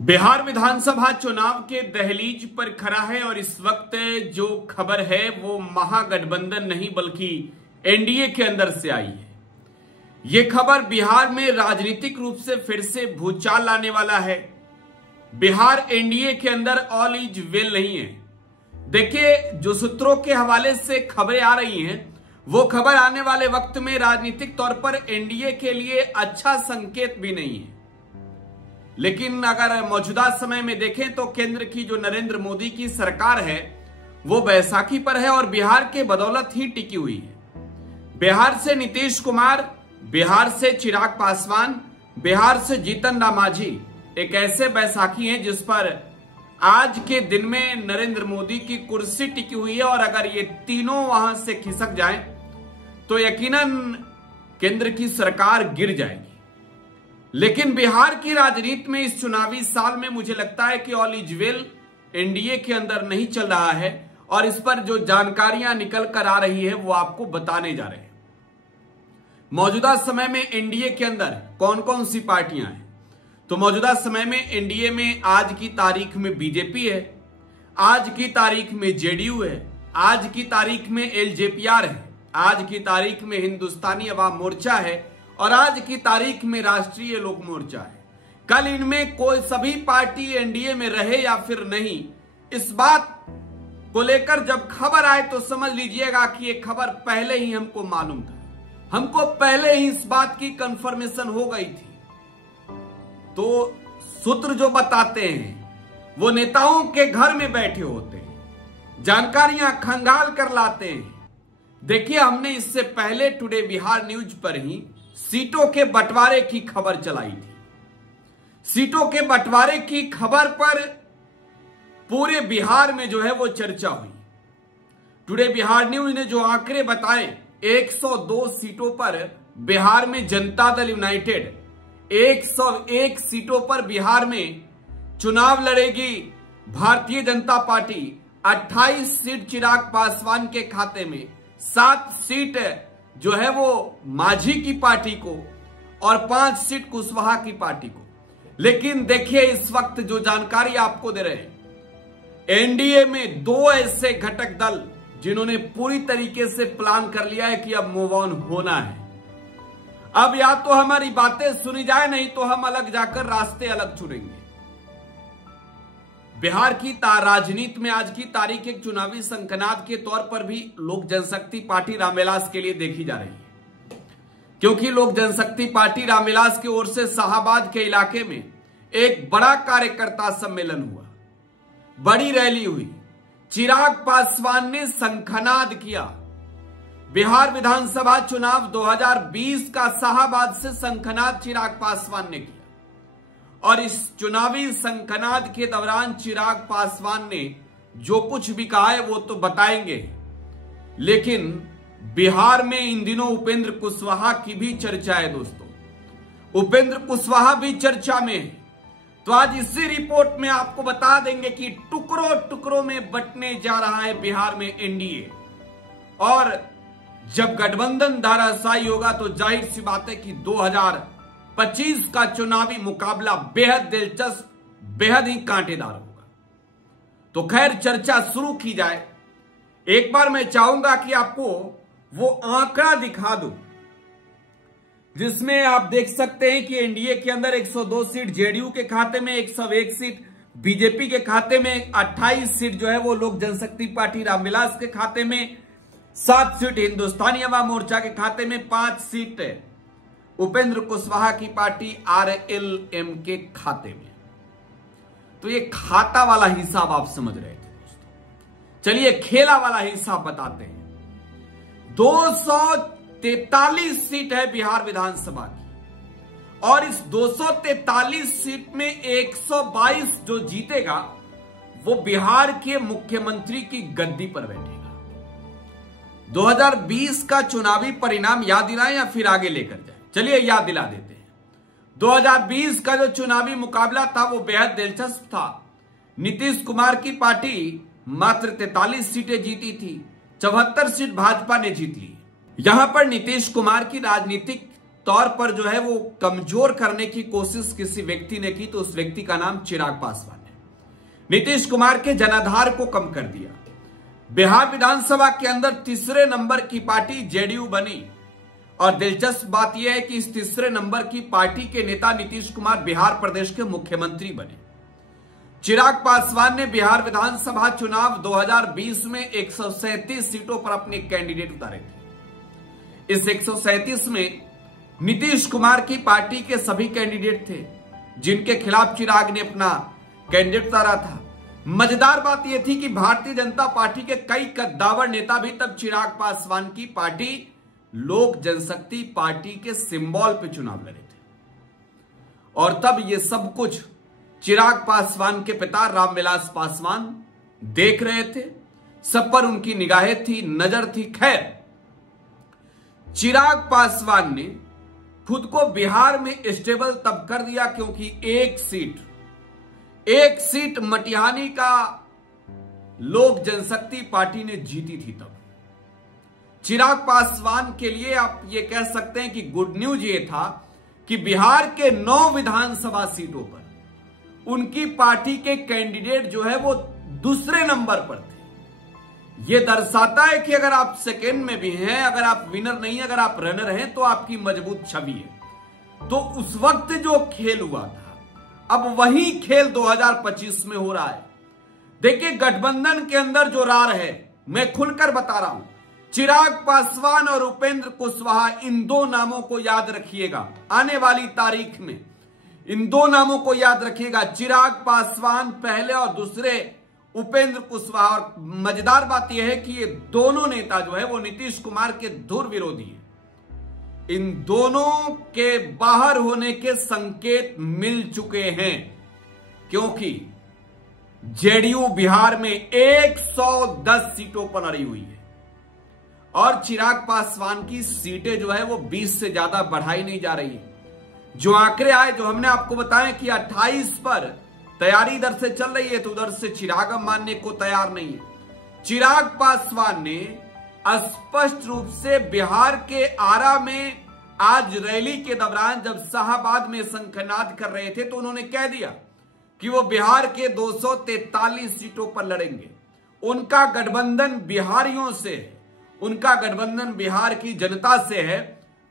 बिहार विधानसभा चुनाव के दहलीज पर खड़ा है और इस वक्त जो खबर है वो महागठबंधन नहीं बल्कि एनडीए के अंदर से आई है। ये खबर बिहार में राजनीतिक रूप से फिर से भूचाल लाने वाला है। बिहार एनडीए के अंदर ऑल इज वेल नहीं है। देखिए, जो सूत्रों के हवाले से खबरें आ रही हैं वो खबर आने वाले वक्त में राजनीतिक तौर पर एनडीए के लिए अच्छा संकेत भी नहीं है। लेकिन अगर मौजूदा समय में देखें तो केंद्र की जो नरेंद्र मोदी की सरकार है वो बैसाखी पर है और बिहार के बदौलत ही टिकी हुई है। बिहार से नीतीश कुमार, बिहार से चिराग पासवान, बिहार से जीतन राम मांझी एक ऐसे बैसाखी हैं जिस पर आज के दिन में नरेंद्र मोदी की कुर्सी टिकी हुई है और अगर ये तीनों वहां से खिसक जाएं तो यकीनन केंद्र की सरकार गिर जाएगी। लेकिन बिहार की राजनीति में इस चुनावी साल में मुझे लगता है कि ऑल इज वेल एनडीए के अंदर नहीं चल रहा है और इस पर जो जानकारियां निकल कर आ रही है वो आपको बताने जा रहे हैं। मौजूदा समय में एनडीए के अंदर कौन कौन सी पार्टियां हैं, तो मौजूदा समय में एनडीए में आज की तारीख में बीजेपी है, आज की तारीख में जेडीयू है, आज की तारीख में एलजेपीआर है, आज की तारीख में हिंदुस्तानी अवाम मोर्चा है और आज की तारीख में राष्ट्रीय लोक मोर्चा है। कल इनमें कोई सभी पार्टी एनडीए में रहे या फिर नहीं, इस बात को लेकर जब खबर आए तो समझ लीजिएगा कि ये खबर पहले ही हमको मालूम था, हमको पहले ही इस बात की कंफर्मेशन हो गई थी। तो सूत्र जो बताते हैं वो नेताओं के घर में बैठे होते हैं, जानकारियां खंगाल कर लाते हैं। देखिए, हमने इससे पहले टुडे बिहार न्यूज पर ही सीटों के बंटवारे की खबर चलाई थी। सीटों के बंटवारे की खबर पर पूरे बिहार में जो है वो चर्चा हुई। टुडे बिहार न्यूज ने जो आंकड़े बताए, 102 सीटों पर बिहार में जनता दल यूनाइटेड, 101 सीटों पर बिहार में चुनाव लड़ेगी भारतीय जनता पार्टी, 28 सीट चिराग पासवान के खाते में, 7 सीट जो है वो मांझी की पार्टी को और 5 सीट कुशवाहा की पार्टी को। लेकिन देखिए, इस वक्त जो जानकारी आपको दे रहे हैं, एनडीए में 2 ऐसे घटक दल जिन्होंने पूरी तरीके से प्लान कर लिया है कि अब मूव ऑन होना है। अब या तो हमारी बातें सुनी जाए, नहीं तो हम अलग जाकर रास्ते अलग चुनेंगे। बिहार की राजनीति में आज की तारीख एक चुनावी संकनाद के तौर पर भी लोक जनशक्ति पार्टी रामविलास के लिए देखी जा रही है, क्योंकि लोक जनशक्ति पार्टी रामविलास की ओर से शाहाबाद के इलाके में एक बड़ा कार्यकर्ता सम्मेलन हुआ, बड़ी रैली हुई। चिराग पासवान ने शंखनाद किया। बिहार विधानसभा चुनाव 2020 का शाहाबाद से शंखनाद चिराग पासवान ने किया और इस चुनावी शंखनाद के दौरान चिराग पासवान ने जो कुछ भी कहा है वो तो बताएंगे, लेकिन बिहार में इन दिनों उपेंद्र कुशवाहा की भी चर्चा है दोस्तों। उपेंद्र कुशवाहा भी चर्चा में है। तो आज इसी रिपोर्ट में आपको बता देंगे कि टुकड़ों टुकड़ों में बंटने जा रहा है बिहार में एनडीए, और जब गठबंधन धराशायी होगा तो जाहिर सी बात है कि 2025 का चुनावी मुकाबला बेहद दिलचस्प, बेहद ही कांटेदार होगा। तो खैर, चर्चा शुरू की जाए। एक बार मैं चाहूंगा कि आपको वो आंकड़ा दिखा दूं जिसमें आप देख सकते हैं कि एनडीए के अंदर 102 सीट जेडीयू के खाते में, 101 सीट बीजेपी के खाते में, 28 सीट जो है वो लोक जनशक्ति पार्टी रामविलास के खाते में, 7 सीट हिंदुस्तानी अवाम मोर्चा के खाते में, 5 सीट उपेंद्र कुशवाहा की पार्टी आरएलएम के खाते में। तो ये खाता वाला हिसाब आप समझ रहे थे दोस्तों। चलिए खेला वाला हिसाब बताते हैं। 243 सीट है बिहार विधानसभा की और इस 243 सीट में 122 जो जीतेगा वो बिहार के मुख्यमंत्री की गद्दी पर बैठेगा। 2020 का चुनावी परिणाम याद दिलाएं या फिर आगे लेकर जाए? चलिए याद दिला देते हैं। 2020 का जो चुनावी मुकाबला था वो बेहद दिलचस्प था। नीतीश कुमार की पार्टी मात्र 43 सीटें जीती थी, 74 सीट भाजपा ने जीत ली। यहां पर नीतीश कुमार की राजनीतिक तौर पर जो है वो कमजोर करने की कोशिश किसी व्यक्ति ने की, तो उस व्यक्ति का नाम चिराग पासवान है। नीतीश कुमार के जनाधार को कम कर दिया। बिहार विधानसभा के अंदर तीसरे नंबर की पार्टी जेडीयू बनी, और दिलचस्प बात यह है कि इस तीसरे नंबर की पार्टी के नेता नीतीश कुमार बिहार प्रदेश के मुख्यमंत्री बने। चिराग पासवान ने बिहार विधानसभा चुनाव 2020 में 137 सीटों पर अपने कैंडिडेट उतारे थे। इस 137 में नीतीश कुमार की पार्टी के सभी कैंडिडेट थे जिनके खिलाफ चिराग ने अपना कैंडिडेट उतारा था। मजेदार बात यह थी कि भारतीय जनता पार्टी के कई कद्दावर नेता भी तब चिराग पासवान की पार्टी लोक जनशक्ति पार्टी के सिंबल पे चुनाव लड़े थे, और तब ये सब कुछ चिराग पासवान के पिता रामविलास पासवान देख रहे थे। सब पर उनकी निगाहें थी, नजर थी। खैर, चिराग पासवान ने खुद को बिहार में स्टेबल तब कर दिया क्योंकि एक सीट मटिहानी का लोक जनशक्ति पार्टी ने जीती थी। तब चिराग पासवान के लिए आप ये कह सकते हैं कि गुड न्यूज ये था कि बिहार के 9 विधानसभा सीटों पर उनकी पार्टी के कैंडिडेट जो है वो दूसरे नंबर पर थे। ये दर्शाता है कि अगर आप सेकेंड में भी हैं, अगर आप विनर नहीं, अगर आप रनर हैं, तो आपकी मजबूत छवि है। तो उस वक्त जो खेल हुआ था, अब वही खेल 2025 में हो रहा है। देखिए, गठबंधन के अंदर जो रार है, मैं खुलकर बता रहा हूं, चिराग पासवान और उपेंद्र कुशवाहा, इन दो नामों को याद रखिएगा। आने वाली तारीख में इन दो नामों को याद रखिएगा, चिराग पासवान पहले और दूसरे उपेंद्र कुशवाहा। और मजेदार बात यह है कि ये दोनों नेता जो है वो नीतीश कुमार के धुर विरोधी हैं। इन दोनों के बाहर होने के संकेत मिल चुके हैं, क्योंकि जेडीयू बिहार में 110 सीटों पर अड़ी हुई है और चिराग पासवान की सीटें जो है वो 20 से ज्यादा बढ़ाई नहीं जा रही है। जो आंकड़े आए, जो हमने आपको बताया कि 28 पर तैयारी इधर से चल रही है, तो उधर से चिराग मानने को तैयार नहीं है। चिराग पासवान ने स्पष्ट रूप से बिहार के आरा में आज रैली के दौरान जब शाहबाद में शंखनाद कर रहे थे, तो उन्होंने कह दिया कि वो बिहार के 243 सीटों पर लड़ेंगे। उनका गठबंधन बिहारियों से है, उनका गठबंधन बिहार की जनता से है।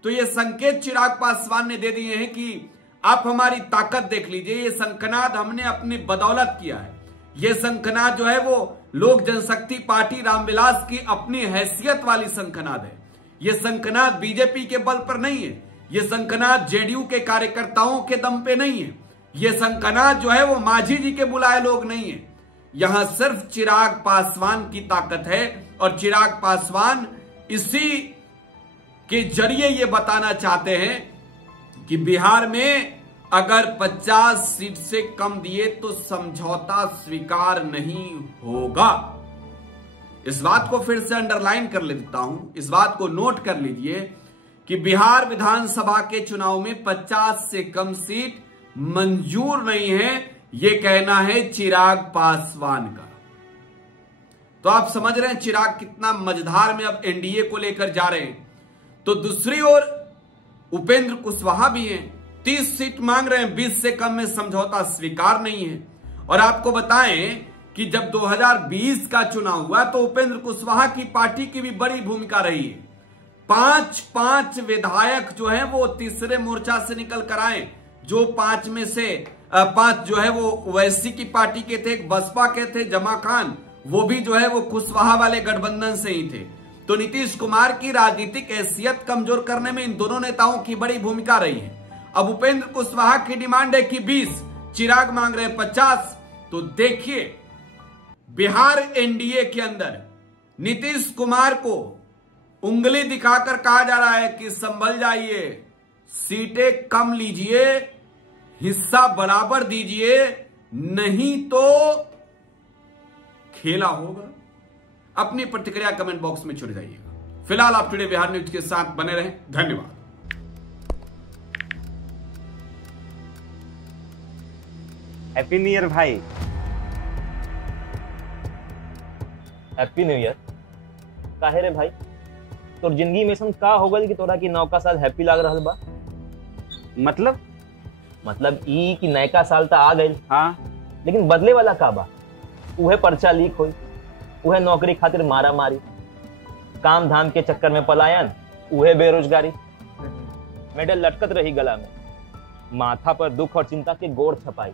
तो ये संकेत चिराग पासवान ने दे दिए हैं कि आप हमारी ताकत देख लीजिए, ये शंखनाद हमने अपनी बदौलत किया है। ये शंखनाद जो है वो लोक जनशक्ति पार्टी रामविलास की अपनी हैसियत वाली शंखनाद है। ये शंखनाद बीजेपी के बल पर नहीं है, ये शंखनाद जेडीयू के कार्यकर्ताओं के दम पे नहीं है, ये शंखनाद जो है वो मांझी जी के बुलाए लोग नहीं है। यहां सिर्फ चिराग पासवान की ताकत है, और चिराग पासवान इसी के जरिए ये बताना चाहते हैं कि बिहार में अगर 50 सीट से कम दिए तो समझौता स्वीकार नहीं होगा। इस बात को फिर से अंडरलाइन कर लेता हूं, इस बात को नोट कर लीजिए कि बिहार विधानसभा के चुनाव में 50 से कम सीट मंजूर नहीं है, यह कहना है चिराग पासवान का। तो आप समझ रहे हैं चिराग कितना मझधार में अब एनडीए को लेकर जा रहे हैं। तो दूसरी ओर उपेंद्र कुशवाहा भी हैं, 30 सीट मांग रहे हैं, 20 से कम में समझौता स्वीकार नहीं है। और आपको बताएं कि जब 2020 का चुनाव हुआ तो उपेंद्र कुशवाहा की पार्टी की भी बड़ी भूमिका रही है। 5 विधायक जो है वो तीसरे मोर्चा से निकल कर आए, जो 5 में से 5 जो है वो ओवैसी की पार्टी के थे, एक बसपा के थे जमा खान, वो भी जो है वो कुशवाहा वाले गठबंधन से ही थे। तो नीतीश कुमार की राजनीतिक हैसियत कमजोर करने में इन दोनों नेताओं की बड़ी भूमिका रही है। अब उपेंद्र कुशवाहा की डिमांड है कि 20, चिराग मांग रहे हैं 50। तो देखिए, बिहार एनडीए के अंदर नीतीश कुमार को उंगली दिखाकर कहा जा रहा है कि संभल जाइए, सीटें कम लीजिए, हिस्सा बराबर दीजिए, नहीं तो खेला होगा। अपनी प्रतिक्रिया कमेंट बॉक्स में छोड़ जाइएगा। फिलहाल आप टुडे बिहार न्यूज के साथ बने रहें। धन्यवाद। हैप्पी न्यू ईयर भाई। Happy new year. काहे रे भाई, तोर जिंदगी में ऐसा का हो गल कि तोरा की नौका साल हैप्पी लाग रहल बा? मतलब ई कि नयका साल तो आ गई, हाँ, लेकिन बदले वाला का बा? उहे पर्चा लीक हुई, उहे नौकरी खातिर मारा मारी, काम धाम के चक्कर में पलायन, उहे बेरोजगारी, मेडल लटकत रही गला में, माथा पर दुख और चिंता के गोड़ छपाई,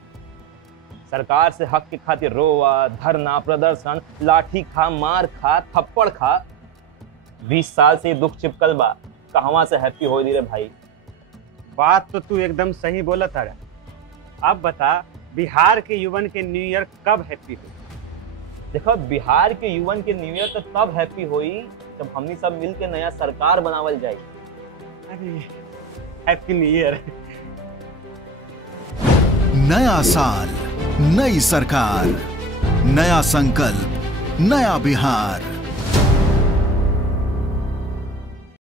सरकार से हक के खातिर रोवा, धरना, प्रदर्शन, लाठी खा, मार खा, थप्पड़ खा। 20 साल से दुख चिपकल बा, कहवा से हैप्पी हो रे भाई? बात तो तू एकदम सही बोला था। अब बता, बिहार के युवन के न्यू ईयर कब हैप्पी हुई? देखो, बिहार के युवन के न्यू ईयर तो तब हैप्पी हुई जब हमनी सब मिल के नया सरकार बनावल जाए। अरे हैप्पी न्यू ईयर। नया साल, नई सरकार, नया संकल्प, नया बिहार।